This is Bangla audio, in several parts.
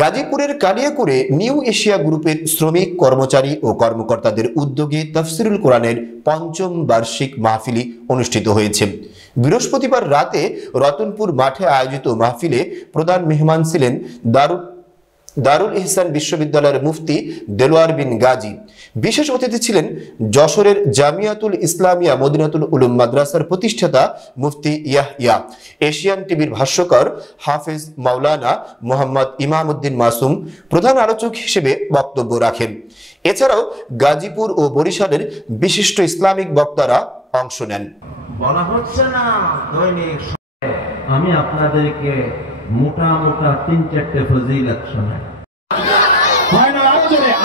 গাজীপুরের কালিয়াকৈরে নিউ এশিয়া গ্রুপের শ্রমিক কর্মচারী ও কর্মকর্তাদের উদ্যোগে তাফসিরুল কোরআনের পঞ্চম বার্ষিক মাহফিল অনুষ্ঠিত হয়েছে। বৃহস্পতিবার রাতে রতনপুর মাঠে আয়োজিত মাহফিলে প্রধান মেহমান ছিলেন দারুল ইহসান বিশ্ববিদ্যালয়ের মুফতি দেলোয়ার বিন গাজী। বিশেষ অতিথি ছিলেন যশোরের জামিয়াতুল ইসলামিয়া মদিনাতুল উলুম মাদ্রাসার প্রতিষ্ঠাতা মুফতি ইয়াহইয়া। এশিয়ান টিভির ভাষ্যকার হাফেজ মাওলানা মোহাম্মদ ইমাম উদ্দিন মাসুম প্রধান আলোচক হিসেবে বক্তব্য রাখেন। এছাড়াও গাজীপুর ও বরিশালের বিশিষ্ট ইসলামিক বক্তারা অংশ নেন। বলা হচ্ছে না দৈনিক আমি আপনাদেরকে মোটা মোটা 3-4টে ফজিলত শোনাই।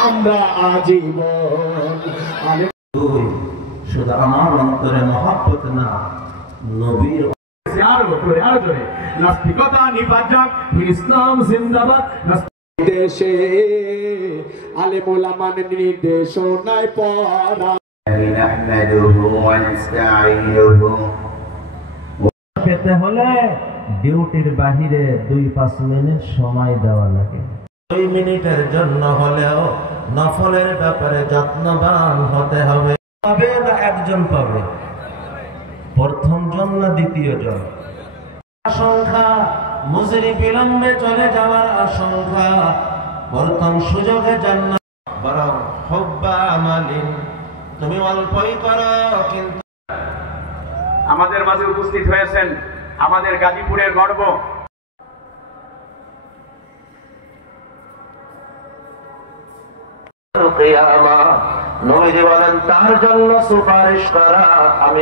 আমরা আজীবন শুধু আমার অন্তরে মহব্বত না, নবীর নাস্তিকতা নিবাজক, ইসলাম জিন্দাবাদ। দেশে আলেম ওলামার নির্দেশনায় পড়া পেতে হলে ডিউটির বাহিরে 2-5 মিনিট সময় দেওয়া লাগে। 2 মিনিটের জন্য হলেও নফলের ব্যাপারে যত্নবান হতে হবে। পাবে না একজন পাবে, প্রথম জন না দ্বিতীয় জন। আশঙ্কা মুজরি বিলম্বে চলে যাওয়ার আশঙ্কা, প্রথম সুযোগে জান্নাত বরং হুব্বা আমালিন, তুমি অল্পই করো কিন্তু। আমাদের মাঝে উপস্থিত হয়েছেন আমাদের গাজীপুরের গর্ব নবীজি বলেন তার জন্য সুপারিশ করা আমি